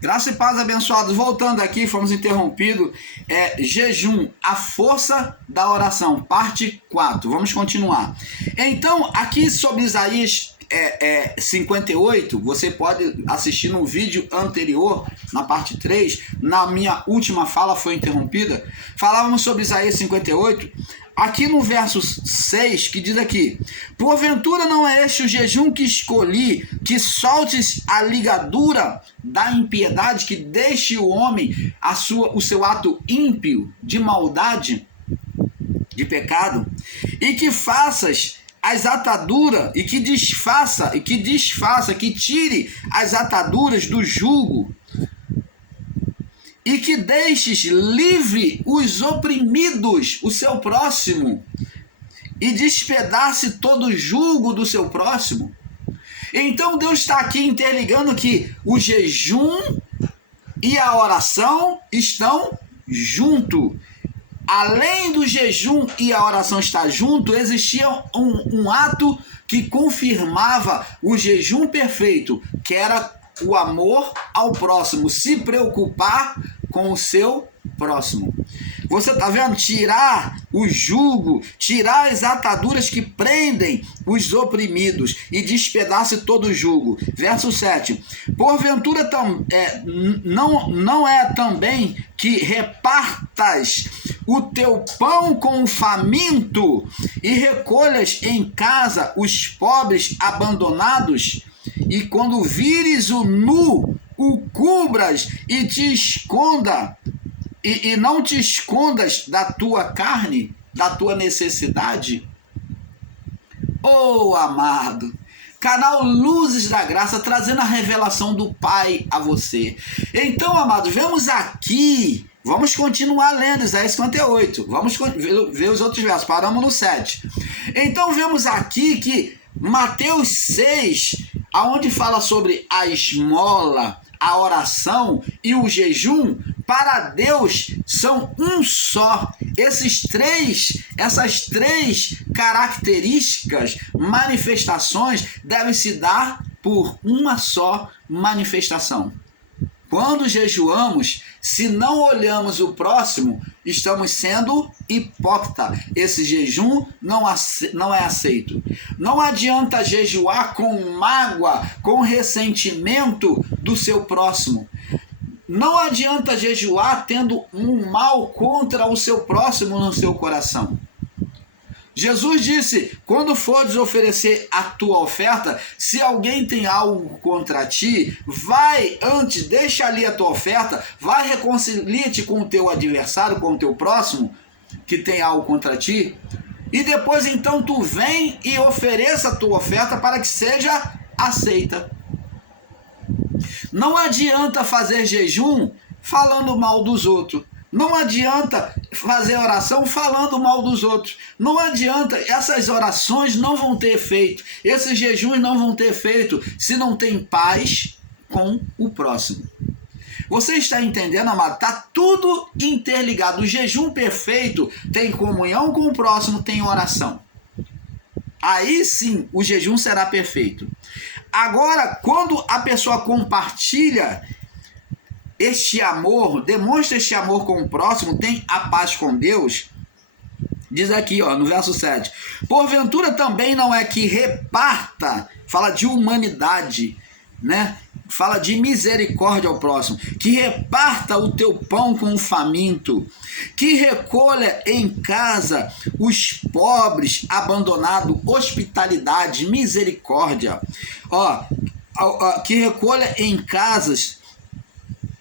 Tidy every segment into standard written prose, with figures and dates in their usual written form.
Graça e paz, abençoados. Voltando aqui, fomos interrompidos. Jejum, a força da oração, parte 4. Vamos continuar. Então, aqui sobre Isaías 58, você pode assistir no vídeo anterior, na parte 3. Na minha última fala foi interrompida. Falávamos sobre Isaías 58. Aqui no verso 6, que diz aqui: porventura não é este o jejum que escolhi, que soltes a ligadura da impiedade, que deixe o homem o seu ato ímpio de maldade, de pecado, e que faças as ataduras, e que desfaça, que tire as ataduras do jugo, e que deixes livre os oprimidos, o seu próximo, e despedace todo o jugo do seu próximo. Então Deus está aqui interligando que o jejum e a oração estão junto. Além do jejum e a oração estar junto, existia um ato que confirmava o jejum perfeito, que era o amor ao próximo, se preocupar com o seu próximo. Você está vendo? Tirar o jugo, tirar as ataduras que prendem os oprimidos e despedace todo o jugo. Verso 7. Porventura não é também que repartas o teu pão com o faminto e recolhas em casa os pobres abandonados? E quando vires o nu, o cubras e te esconda, e não te escondas da tua carne, da tua necessidade? Oh, amado, canal Luzes da Graça, trazendo a revelação do Pai a você. Então, amado, vemos aqui, vamos continuar lendo Isaías 58, vamos ver os outros versos, paramos no 7. Então, vemos aqui que Mateus 6, aonde fala sobre a esmola, a oração e o jejum, para Deus são um só. Essas três características, manifestações, devem se dar por uma só manifestação. Quando jejuamos, se não olhamos o próximo, estamos sendo hipócritas. Esse jejum não é aceito. Não adianta jejuar com mágoa, com ressentimento do seu próximo. Não adianta jejuar tendo um mal contra o seu próximo no seu coração. Jesus disse: quando fores oferecer a tua oferta, se alguém tem algo contra ti, vai antes, deixa ali a tua oferta, vai reconcilia-te com o teu adversário, com o teu próximo, que tem algo contra ti, e depois então tu vem e ofereça a tua oferta para que seja aceita. Não adianta fazer jejum falando mal dos outros. Não adianta fazer oração falando mal dos outros. Não adianta, essas orações não vão ter efeito. Esses jejuns não vão ter efeito se não tem paz com o próximo. Você está entendendo, amado? Está tudo interligado. O jejum perfeito tem comunhão com o próximo, tem oração. Aí sim o jejum será perfeito. Agora, quando a pessoa compartilha este amor, demonstra este amor com o próximo, tem a paz com Deus, diz aqui, no verso 7, porventura também não é que reparta, fala de humanidade, né? Fala de misericórdia ao próximo, que reparta o teu pão com o faminto, que recolha em casa os pobres abandonados, hospitalidade, misericórdia, que recolha em casas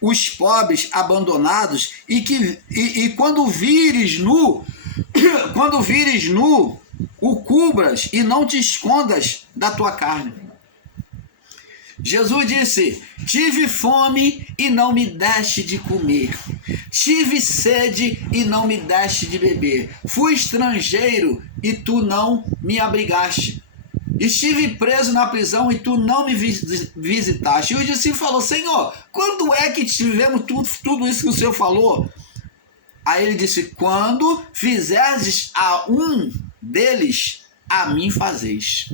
os pobres abandonados, e quando vires nu, o cubras e não te escondas da tua carne. Jesus disse: tive fome e não me deste de comer, tive sede e não me deste de beber, fui estrangeiro e tu não me abrigaste, estive preso na prisão e tu não me visitaste. E o discípulo falou: Senhor, quando é que tivemos tudo isso que o Senhor falou? Aí ele disse: quando fizerdes a um deles, a mim fazeis.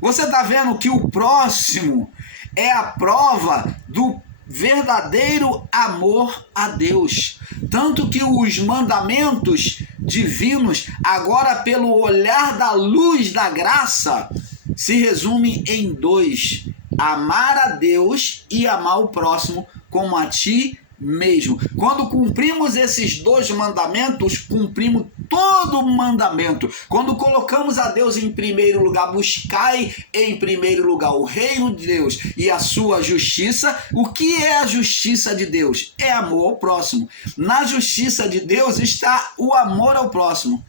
Você está vendo que o próximo é a prova do verdadeiro amor a Deus. Tanto que os mandamentos divinos, agora pelo olhar da luz da graça, se resumem em 2: amar a Deus e amar o próximo como a ti mesmo. Quando cumprimos esses 2 mandamentos, cumprimos todo o mandamento. Quando colocamos a Deus em primeiro lugar, buscai em primeiro lugar o reino de Deus e a sua justiça. O que é a justiça de Deus? É amor ao próximo. Na justiça de Deus está o amor ao próximo.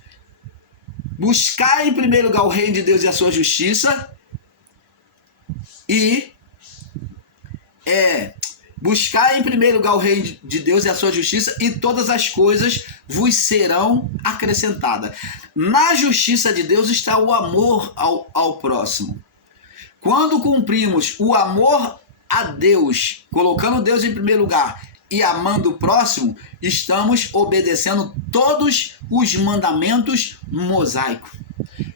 Buscar em primeiro lugar o reino de Deus e a sua justiça e buscar em primeiro lugar o reino de Deus e a sua justiça, e todas as coisas vos serão acrescentadas. Na justiça de Deus está o amor ao próximo. Quando cumprimos o amor a Deus, colocando Deus em primeiro lugar e amando o próximo, estamos obedecendo todos os mandamentos mosaicos.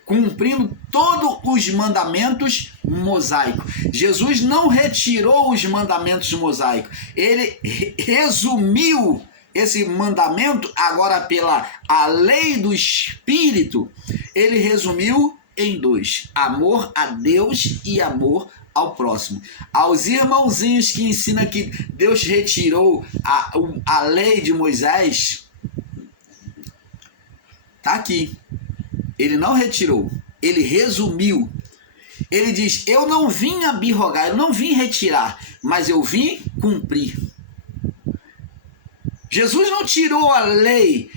Cumprindo todos os mandamentos mosaicos. Jesus não retirou os mandamentos mosaicos. Ele resumiu esse mandamento, agora pela a lei do Espírito, ele resumiu em 2: amor a Deus e amor ao próximo. Aos irmãozinhos que ensinam que Deus retirou a lei de Moisés, tá aqui. Ele não retirou, ele resumiu. Ele diz: eu não vim abrogar, eu não vim retirar, mas eu vim cumprir. Jesus não tirou a lei.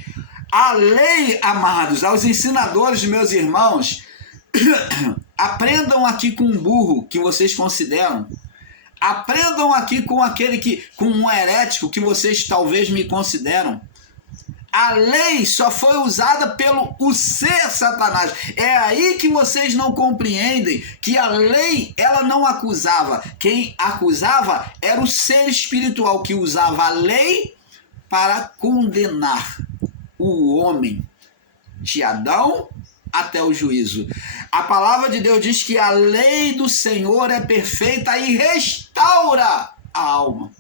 A lei, amados, aos ensinadores, meus irmãos, aprendam aqui com um burro que vocês consideram. Aprendam aqui com com um herético que vocês talvez me consideram. A lei só foi usada pelo ser Satanás. É aí que vocês não compreendem que a lei, ela não acusava. Quem acusava era o ser espiritual que usava a lei para condenar o homem, de Adão até o juízo. A palavra de Deus diz que a lei do Senhor é perfeita e restaura a alma.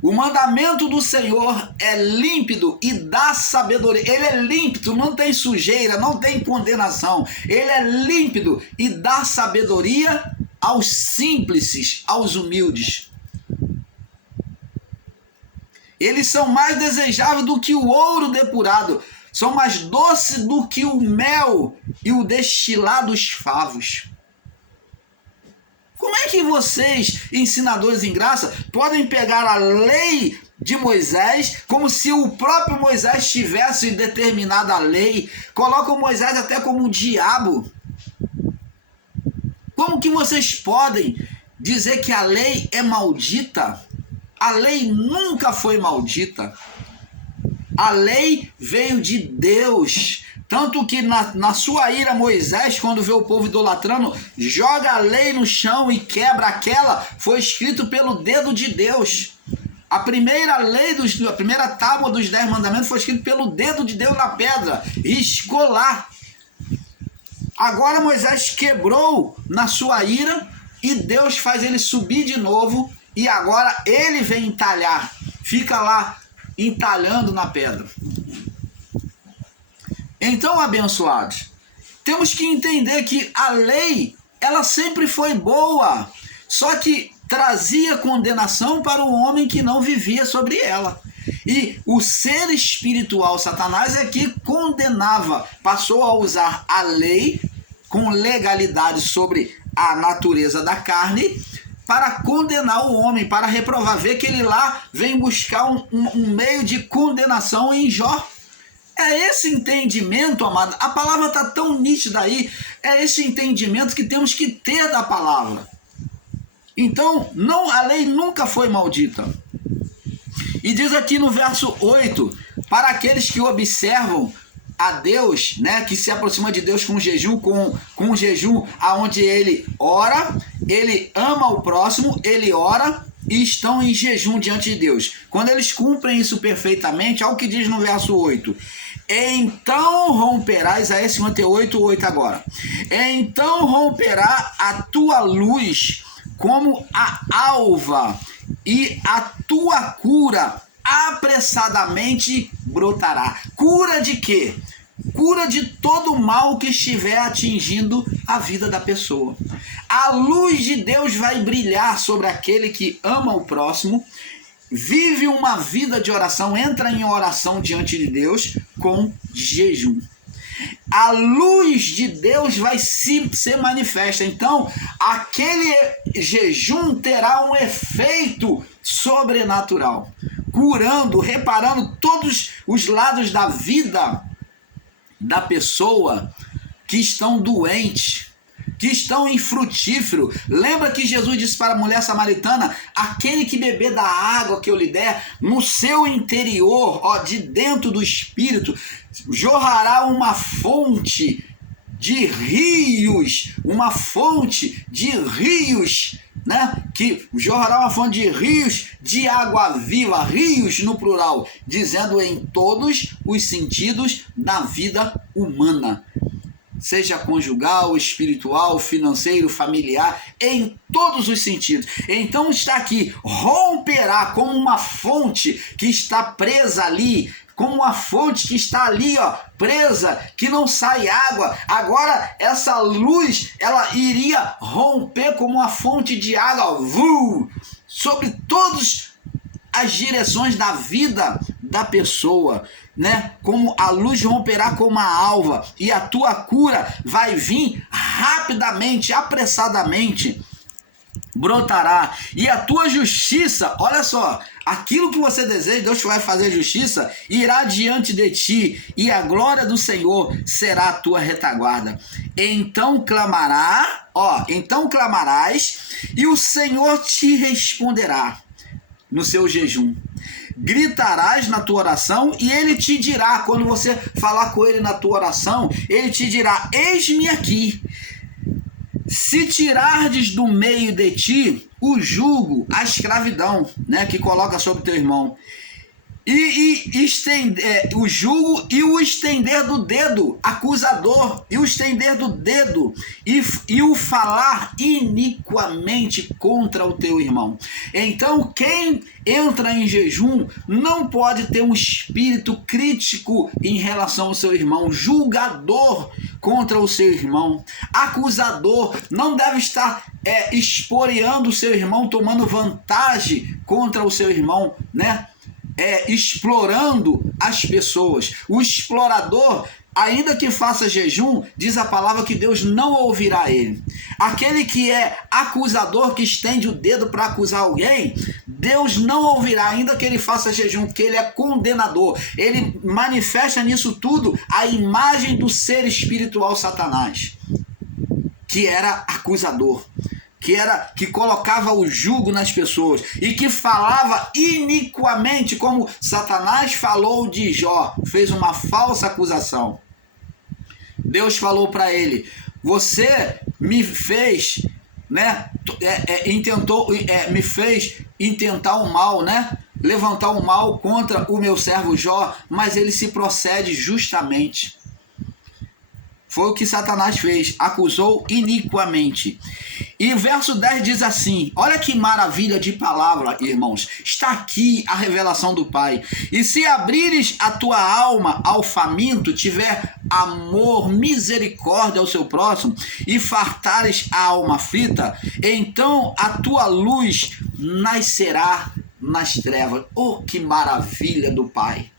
O mandamento do Senhor é límpido e dá sabedoria. Ele é límpido, não tem sujeira, não tem condenação. Ele é límpido e dá sabedoria aos simples, aos humildes. Eles são mais desejáveis do que o ouro depurado. São mais doces do que o mel e o destilar dos favos. Como é que vocês, ensinadores em graça, podem pegar a lei de Moisés como se o próprio Moisés tivesse determinado a lei? Colocam Moisés até como o diabo. Como que vocês podem dizer que a lei é maldita? A lei nunca foi maldita. A lei veio de Deus. Tanto que na sua ira, Moisés, quando vê o povo idolatrando, joga a lei no chão e quebra aquela. Foi escrito pelo dedo de Deus. A primeira a primeira tábua dos 10 mandamentos foi escrita pelo dedo de Deus na pedra. Escolar. Agora Moisés quebrou na sua ira e Deus faz ele subir de novo. E agora ele vem entalhar. Fica lá entalhando na pedra. Então, abençoados, temos que entender que a lei, ela sempre foi boa, só que trazia condenação para o homem que não vivia sobre ela. E o ser espiritual, Satanás, é que condenava, passou a usar a lei com legalidade sobre a natureza da carne para condenar o homem, para reprovar. Vê que ele lá vem buscar um meio de condenação em Jó. É esse entendimento, amado, a palavra está tão nítida aí, é esse entendimento que temos que ter da palavra. Então, a lei nunca foi maldita. E diz aqui no verso 8, para aqueles que observam a Deus, né, que se aproxima de Deus com jejum, com jejum aonde ele ora, ele ama o próximo, ele ora e estão em jejum diante de Deus. Quando eles cumprem isso perfeitamente, olha o que diz no verso 8. Então romperá, Isaías 58, 8 agora. Então romperá a tua luz como a alva, e a tua cura apressadamente brotará. Cura de quê? Cura de todo o mal que estiver atingindo a vida da pessoa. A luz de Deus vai brilhar sobre aquele que ama o próximo, vive uma vida de oração, entra em oração diante de Deus com jejum. A luz de Deus vai ser manifesta. Então, aquele jejum terá um efeito sobrenatural, curando, reparando todos os lados da vida da pessoa que estão doentes, que estão infrutíferos. Lembra que Jesus disse para a mulher samaritana: aquele que beber da água que eu lhe der, no seu interior, de dentro do espírito, jorrará uma fonte de rios, né? Que jorrará uma fonte de rios de água viva, rios no plural, dizendo em todos os sentidos da vida humana, seja conjugal, espiritual, financeiro, familiar, em todos os sentidos. Então está aqui, romperá como uma fonte que está presa ali, como uma fonte que está ali, presa, que não sai água. Agora essa luz, ela iria romper como uma fonte de água, sobre todas as direções da vida da pessoa, né? Como a luz romperá como a alva, e a tua cura vai vir rapidamente, apressadamente brotará, e a tua justiça, olha só, aquilo que você deseja, Deus vai fazer justiça, irá diante de ti, e a glória do Senhor será a tua retaguarda. Então clamarás, e o Senhor te responderá no seu jejum. Gritarás na tua oração, e ele te dirá, quando você falar com ele na tua oração, ele te dirá: eis-me aqui. Se tirardes do meio de ti o jugo, a escravidão, né, que coloca sobre teu irmão, o jugo e o estender do dedo acusador, e o estender do dedo e o falar iniquamente contra o teu irmão. Então quem entra em jejum não pode ter um espírito crítico em relação ao seu irmão, julgador contra o seu irmão, acusador, não deve estar esporeando o seu irmão, tomando vantagem contra o seu irmão, né? Explorando as pessoas. O explorador, ainda que faça jejum, diz a palavra que Deus não ouvirá ele. Aquele que é acusador, que estende o dedo para acusar alguém, Deus não ouvirá, ainda que ele faça jejum, porque ele é condenador. Ele manifesta nisso tudo a imagem do ser espiritual Satanás, que era acusador, que colocava o jugo nas pessoas e que falava iniquamente, como Satanás falou de Jó, fez uma falsa acusação. Deus falou para ele: você me fez, né, me fez intentar o mal, né, levantar o mal contra o meu servo Jó, mas ele se procede justamente. Foi o que Satanás fez, acusou iniquamente. E o verso 10 diz assim, olha que maravilha de palavra, irmãos. Está aqui a revelação do Pai. E se abrires a tua alma ao faminto, tiver amor, misericórdia ao seu próximo, e fartares a alma aflita, então a tua luz nascerá nas trevas. Oh, que maravilha do Pai!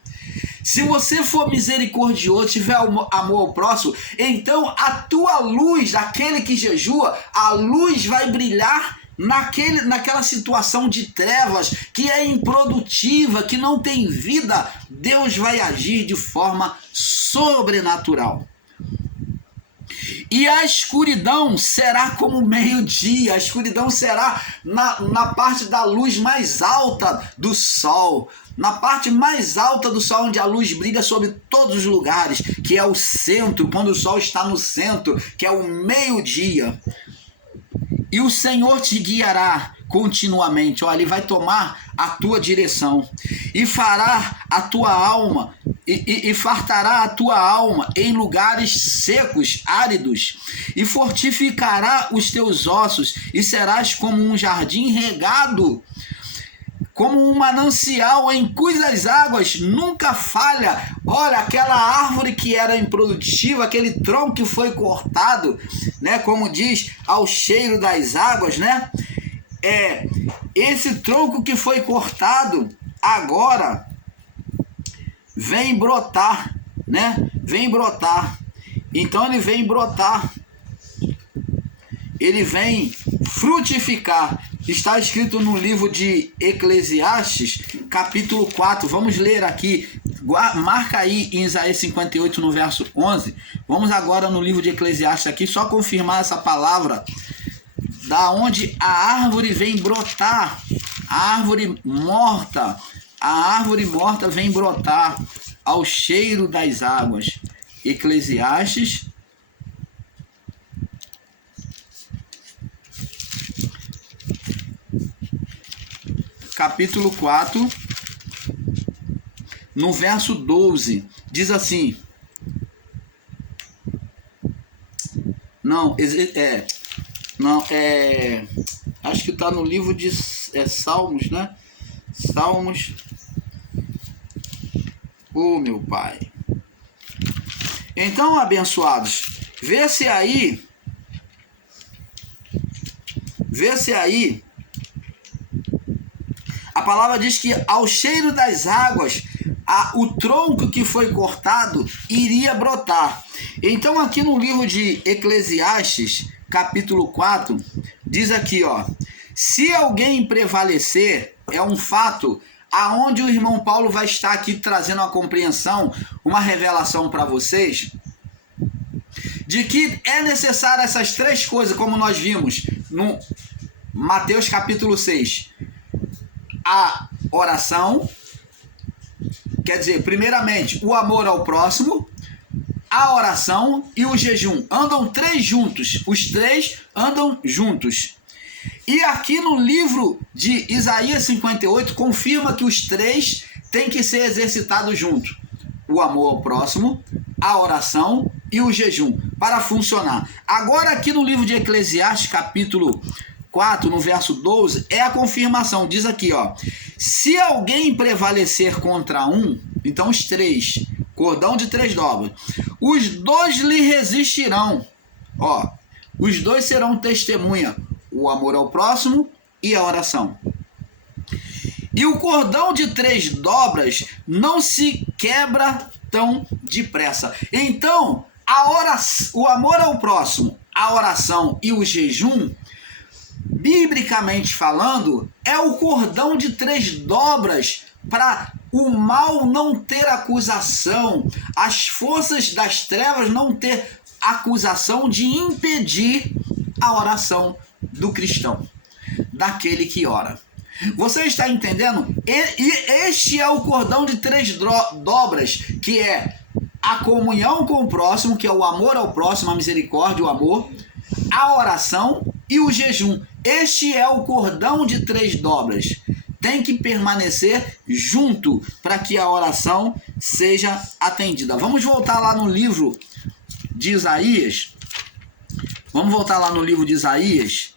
Se você for misericordioso, tiver amor ao próximo, então a tua luz, aquele que jejua, a luz vai brilhar naquela situação de trevas, que é improdutiva, que não tem vida. Deus vai agir de forma sobrenatural. E a escuridão será como meio-dia, a escuridão será na parte da luz mais alta do sol, na parte mais alta do sol, onde a luz brilha sobre todos os lugares, que é o centro, quando o sol está no centro, que é o meio-dia. E o Senhor te guiará continuamente, ele vai tomar a tua direção e fará a tua alma e fartará a tua alma em lugares secos, áridos, e fortificará os teus ossos, e serás como um jardim regado, como um manancial em cujas águas nunca falha. Olha, aquela árvore que era improdutiva, aquele tronco que foi cortado, né? Como diz, ao cheiro das águas, né? Esse tronco que foi cortado agora vem brotar, né? Vem brotar. Então ele vem brotar. Ele vem frutificar. Está escrito no livro de Eclesiastes, capítulo 4. Vamos ler aqui. Marca aí em Isaías 58, no verso 11. Vamos agora no livro de Eclesiastes aqui, só confirmar essa palavra. Da onde a árvore vem brotar. A árvore morta vem brotar ao cheiro das águas. Eclesiastes capítulo 4, no verso 12, diz assim, acho que está no livro de Salmos, né? Salmos, meu pai. Então, abençoados, vê-se aí, a palavra diz que ao cheiro das águas, o tronco que foi cortado iria brotar. Então aqui no livro de Eclesiastes, capítulo 4, diz aqui, ó, se alguém prevalecer, é um fato aonde o irmão Paulo vai estar aqui trazendo uma compreensão, uma revelação para vocês, de que é necessário essas três coisas, como nós vimos no Mateus capítulo 6. A oração, quer dizer, primeiramente, o amor ao próximo, a oração e o jejum. Andam três juntos. Os três andam juntos. E aqui no livro de Isaías 58, confirma que os três têm que ser exercitados juntos. O amor ao próximo, a oração e o jejum, para funcionar. Agora aqui no livro de Eclesiastes, capítulo 4, no verso 12, é a confirmação. Diz aqui, ó, se alguém prevalecer contra um, então os três, cordão de 3 dobras, os 2 lhe resistirão, ó, os 2 serão testemunha, o amor ao próximo e a oração. E o cordão de 3 dobras não se quebra tão depressa. Então, o amor ao próximo, a oração e o jejum, biblicamente falando, é o cordão de 3 dobras para o mal não ter acusação, as forças das trevas não ter acusação de impedir a oração do cristão, daquele que ora. Você está entendendo? E este é o cordão de 3 dobras, que é a comunhão com o próximo, que é o amor ao próximo, a misericórdia, o amor, a oração e o jejum. Este é o cordão de 3 dobras. Tem que permanecer junto para que a oração seja atendida. Vamos voltar lá no livro de Isaías. Vamos voltar lá no livro de Isaías,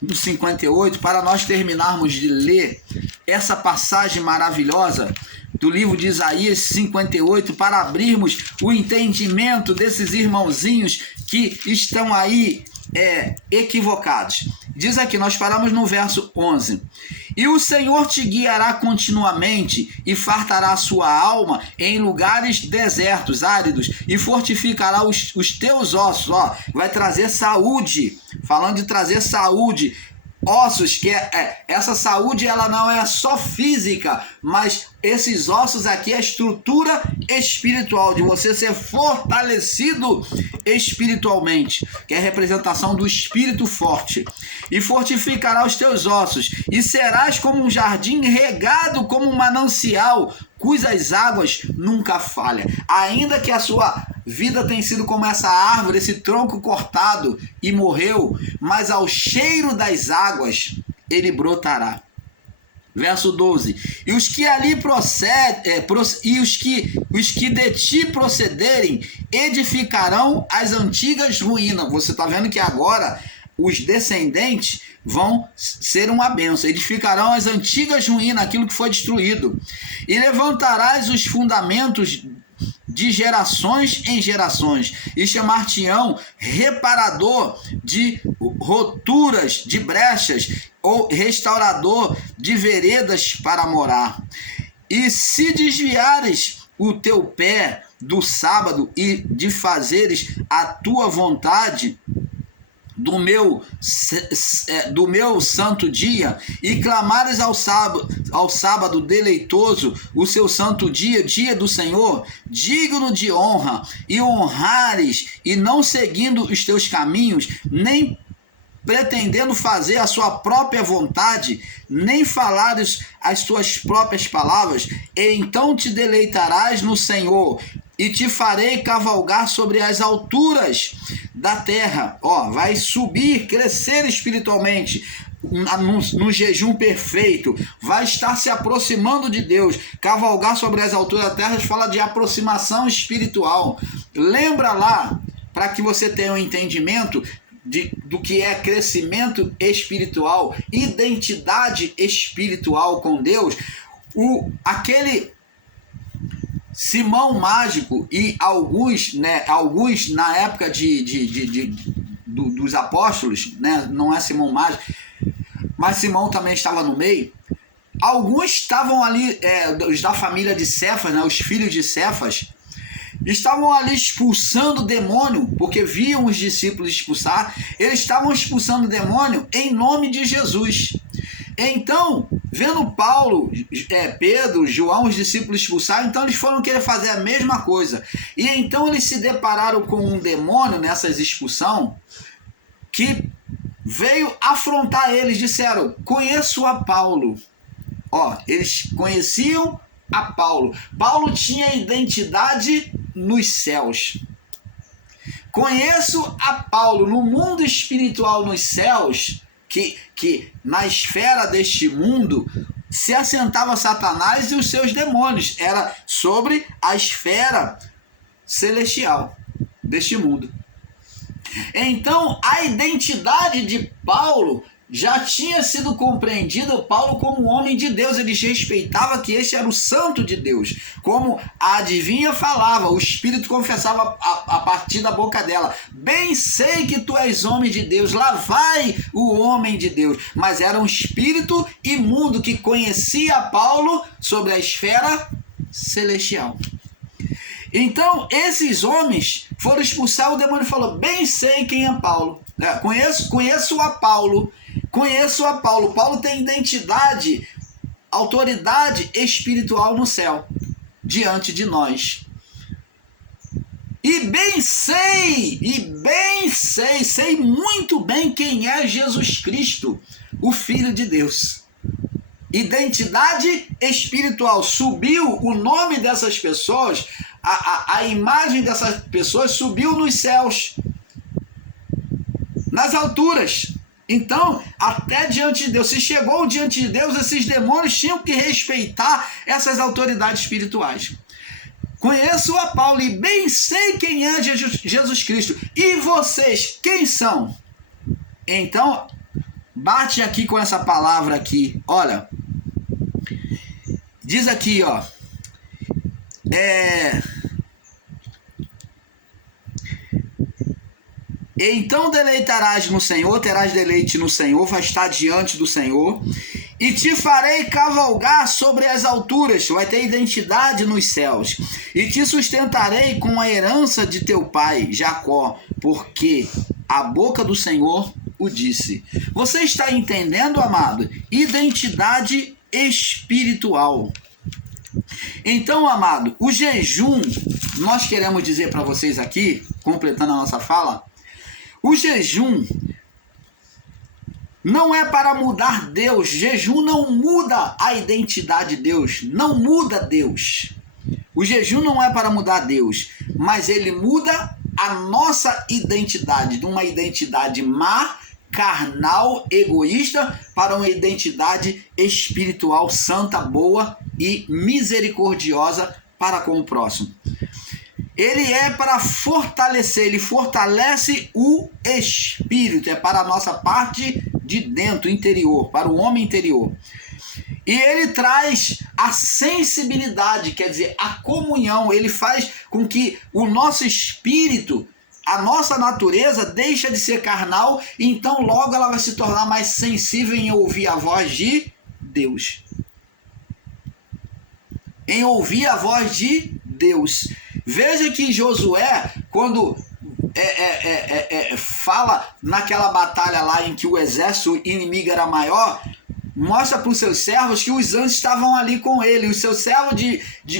no 58, para nós terminarmos de ler essa passagem maravilhosa do livro de Isaías 58, para abrirmos o entendimento desses irmãozinhos que estão aí equivocados. Diz aqui, nós paramos no verso 11. E o Senhor te guiará continuamente e fartará a sua alma em lugares desertos, áridos, e fortificará os teus ossos. Ó, vai trazer saúde, falando de trazer saúde, ossos, que essa saúde ela não é só física, mas esses ossos aqui é a estrutura espiritual, de você ser fortalecido espiritualmente, que é a representação do espírito forte. E fortificará os teus ossos, e serás como um jardim regado, como um manancial, cujas águas nunca falham. Ainda que a sua vida tenha sido como essa árvore, esse tronco cortado e morreu, mas ao cheiro das águas ele brotará. Verso 12. E os que ali procedem, os que de ti procederem, edificarão as antigas ruínas. Você está vendo que agora os descendentes vão ser uma bênção. Edificarão as antigas ruínas, aquilo que foi destruído. E levantarás os fundamentos de gerações em gerações, e chamar-te-ão reparador de roturas, de brechas, ou restaurador de veredas para morar. E se desviares o teu pé do sábado e de fazeres a tua vontade do meu santo dia, e clamares ao sábado deleitoso, o seu santo dia, dia do Senhor, digno de honra, e honrares, e não seguindo os teus caminhos, nem pretendendo fazer a sua própria vontade, nem falares as tuas próprias palavras, e então te deleitarás no Senhor, e te farei cavalgar sobre as alturas da terra. Vai subir, crescer espiritualmente, no jejum perfeito, vai estar se aproximando de Deus. Cavalgar sobre as alturas da terra fala de aproximação espiritual. Lembra lá, para que você tenha um entendimento do que é crescimento espiritual, identidade espiritual com Deus, aquele Simão Mágico e alguns na época dos apóstolos, não é Simão Mágico, mas Simão também estava no meio. Alguns estavam ali, os da família de Cefas, os filhos de Cefas, estavam ali expulsando o demônio, porque viam os discípulos expulsar. Eles estavam expulsando o demônio em nome de Jesus. Então, vendo Paulo, Pedro, João, os discípulos expulsarem, então eles foram querer fazer a mesma coisa. E então eles se depararam com um demônio nessas expulsão que veio afrontar eles. Disseram: conheço a Paulo. Eles conheciam a Paulo. Paulo tinha identidade nos céus. Conheço a Paulo. No mundo espiritual, nos céus, que na esfera deste mundo se assentava Satanás e os seus demônios. Era sobre a esfera celestial deste mundo. Então, a identidade de Paulo já tinha sido compreendida. Paulo como homem de Deus, ele respeitava que este era o santo de Deus. Como a adivinha falava, o Espírito confessava a partir da boca dela: bem sei que tu és homem de Deus. Lá vai o homem de Deus. Mas era um espírito imundo que conhecia Paulo sobre a esfera celestial. Então, esses homens foram expulsar o demônio e falou: bem sei quem é Paulo. Conheço a Paulo. Conheço a Paulo. Paulo tem identidade, autoridade espiritual no céu, diante de nós. E bem sei muito bem quem é Jesus Cristo, o Filho de Deus. Identidade espiritual. Subiu o nome dessas pessoas, a imagem dessas pessoas subiu nos céus, nas alturas. Então, até diante de Deus, se chegou diante de Deus, esses demônios tinham que respeitar essas autoridades espirituais. Conheço a Paulo e bem sei quem é Jesus Cristo. E vocês, quem são? Então, bate aqui com essa palavra aqui. Olha, diz aqui, então deleitarás no Senhor, terás deleite no Senhor, vai estar diante do Senhor, e te farei cavalgar sobre as alturas, vai ter identidade nos céus, e te sustentarei com a herança de teu pai, Jacó, porque a boca do Senhor o disse. Você está entendendo, amado? Identidade espiritual. Então, amado, o jejum, nós queremos dizer para vocês aqui, completando a nossa fala, o jejum não é para mudar Deus. Jejum não muda a identidade de Deus, não muda Deus. O jejum não é para mudar Deus, mas ele muda a nossa identidade, de uma identidade má, carnal, egoísta, para uma identidade espiritual santa, boa e misericordiosa para com o próximo. Ele é para fortalecer, ele fortalece o espírito, é para a nossa parte de dentro, interior, para o homem interior. E ele traz a sensibilidade, quer dizer, a comunhão, ele faz com que o nosso espírito, a nossa natureza deixa de ser carnal, então logo ela vai se tornar mais sensível em ouvir a voz de Deus. Em ouvir a voz de Deus. Veja que Josué, quando fala naquela batalha lá em que o exército inimigo era maior, mostra para os seus servos que os anjos estavam ali com ele. Os seus servos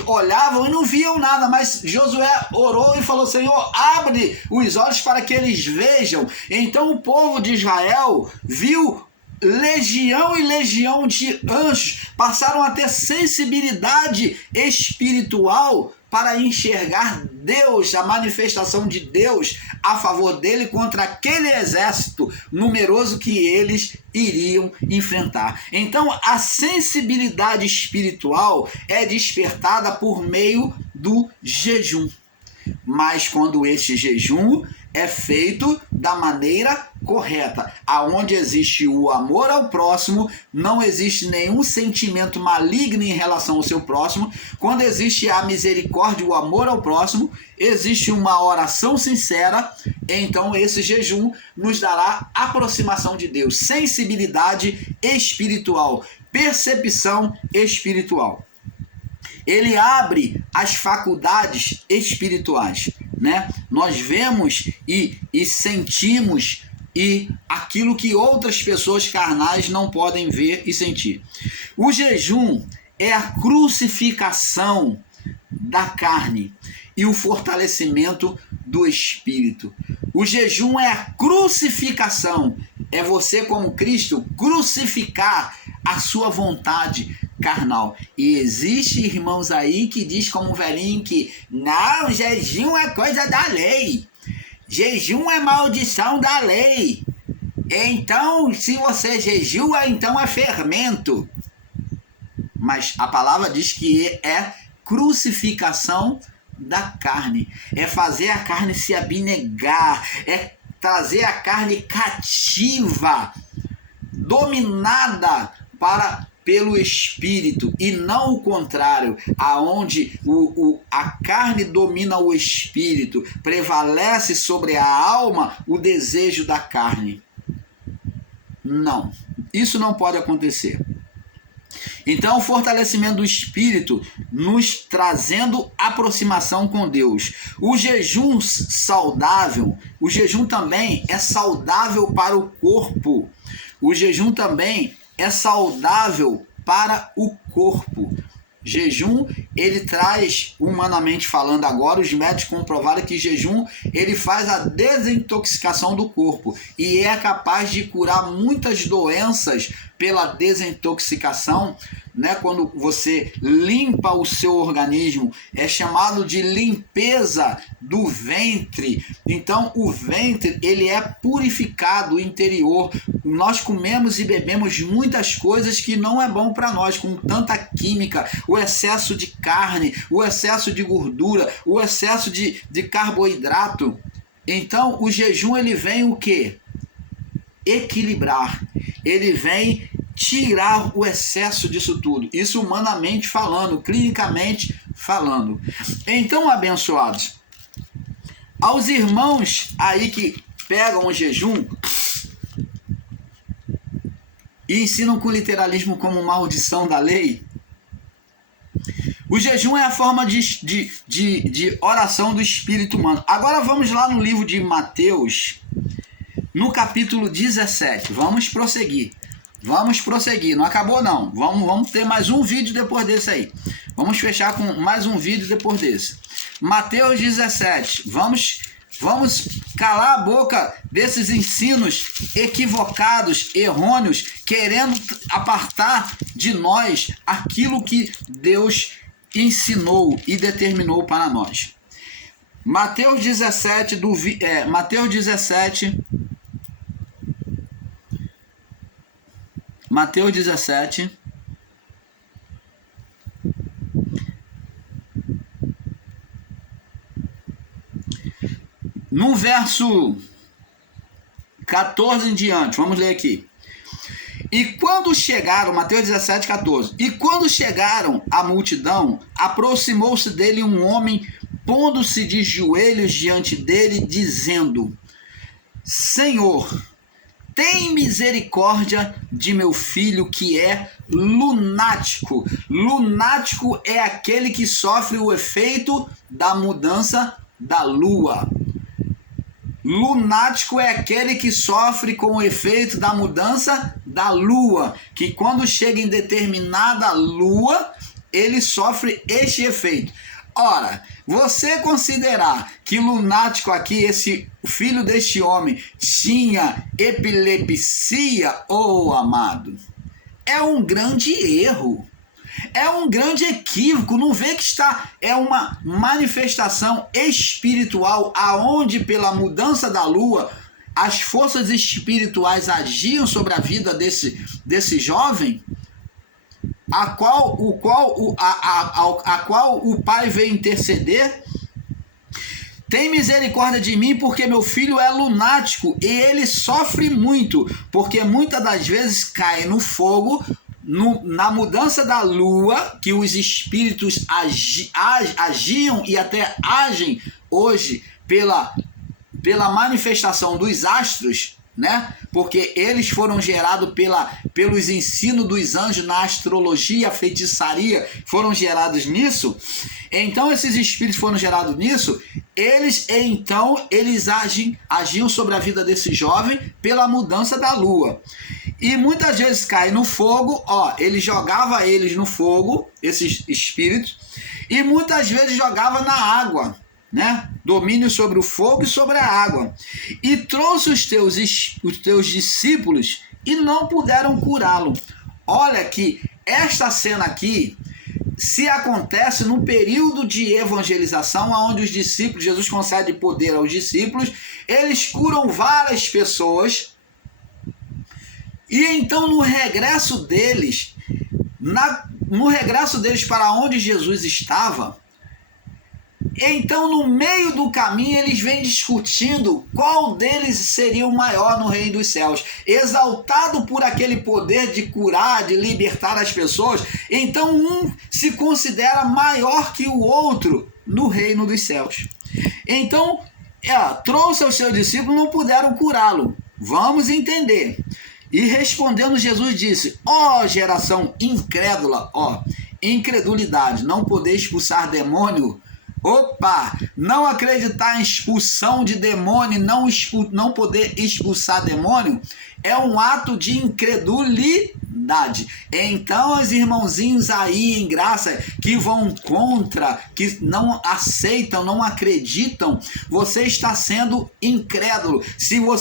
olhavam e não viam nada, mas Josué orou e falou: Senhor, abre os olhos para que eles vejam. Então o povo de Israel viu legião e legião de anjos, passaram a ter sensibilidade espiritual para enxergar Deus, a manifestação de Deus a favor dele contra aquele exército numeroso que eles iriam enfrentar. Então, a sensibilidade espiritual é despertada por meio do jejum. Mas quando esse jejum é feito da maneira correta, aonde existe o amor ao próximo, não existe nenhum sentimento maligno em relação ao seu próximo. Quando existe a misericórdia, o amor ao próximo, existe uma oração sincera, então esse jejum nos dará aproximação de Deus, sensibilidade espiritual, percepção espiritual. Ele abre as faculdades espirituais, né? Nós vemos e sentimos aquilo que outras pessoas carnais não podem ver e sentir. O jejum é a crucificação da carne e o fortalecimento do espírito. O jejum é a crucificação, é você como Cristo crucificar a sua vontade carnal. E existe irmãos aí que diz como um velhinho que não, jejum é coisa da lei, jejum é maldição da lei, então se você jejua, então é fermento. Mas a palavra diz que é crucificação da carne, é fazer a carne se abnegar, é trazer a carne cativa, dominada pelo espírito, e não o contrário, aonde a carne domina o espírito, prevalece sobre a alma o desejo da carne. Não, isso não pode acontecer. Então, o fortalecimento do espírito nos trazendo aproximação com Deus. O jejum saudável, o jejum também é saudável para o corpo. O jejum também é saudável para o corpo. Jejum, ele traz, humanamente falando agora, os médicos comprovaram que jejum, ele faz a desintoxicação do corpo e é capaz de curar muitas doenças pela desintoxicação, né? Quando você limpa o seu organismo, é chamado de limpeza do ventre. Então, o ventre, ele é purificado, o interior. Nós comemos e bebemos muitas coisas que não é bom para nós, com tanta química, o excesso de carne, o excesso de gordura, o excesso de carboidrato. Então, o jejum, ele vem o quê? Equilibrar. Ele vem tirar o excesso disso tudo. Isso humanamente falando, clinicamente falando. Então, abençoados, aos irmãos aí que pegam o jejum e ensinam com literalismo como maldição da lei, o jejum é a forma de oração do espírito humano. Agora vamos lá no livro de Mateus, no capítulo 17. Vamos prosseguir. Não acabou não. Vamos ter mais um vídeo depois desse aí. Vamos fechar com mais um vídeo depois desse. Mateus 17. Vamos calar a boca desses ensinos equivocados, errôneos, querendo apartar de nós aquilo que Deus ensinou e determinou para nós. Mateus 17, Mateus 17. No verso 14 em diante, vamos ler aqui. E quando chegaram, Mateus 17, 14. E quando chegaram a multidão, aproximou-se dele um homem, pondo-se de joelhos diante dele, dizendo: Senhor, tem misericórdia de meu filho que é lunático. Lunático é aquele que sofre o efeito da mudança da lua. Lunático é aquele que sofre com o efeito da mudança da lua, que quando chega em determinada lua, ele sofre este efeito. Ora, você considerar que lunático aqui, o filho deste homem, tinha epilepsia, amado, é um grande erro. É um grande equívoco, não vê que é uma manifestação espiritual aonde pela mudança da lua as forças espirituais agiam sobre a vida desse jovem, a qual o pai veio interceder. Tem misericórdia de mim porque meu filho é lunático e ele sofre muito, porque muitas das vezes cai no fogo, na mudança da lua, que os espíritos agiam e até agem hoje pela manifestação dos astros, né? Porque eles foram gerados pelos ensinos dos anjos na astrologia, feitiçaria, foram gerados nisso. Então esses espíritos foram gerados nisso, eles agiam sobre a vida desse jovem pela mudança da lua. E muitas vezes cai no fogo, ele jogava eles no fogo, esses espíritos, e muitas vezes jogava na água, né? Domínio sobre o fogo e sobre a água. E trouxe os teus discípulos e não puderam curá-lo. Olha que esta cena aqui se acontece no período de evangelização, onde os discípulos, Jesus concede poder aos discípulos, eles curam várias pessoas. E então no regresso deles para onde Jesus estava, então no meio do caminho eles vêm discutindo qual deles seria o maior no reino dos céus. Exaltado por aquele poder de curar, de libertar as pessoas, então um se considera maior que o outro no reino dos céus. Então trouxe aos seus discípulos, não puderam curá-lo. Vamos entender. E respondendo Jesus disse: geração incrédula, incredulidade, não poder expulsar demônio, não acreditar em expulsão de demônio, não poder expulsar demônio, é um ato de incredulidade. Então, os irmãozinhos aí em graça que vão contra, que não aceitam, não acreditam, você está sendo incrédulo. Se você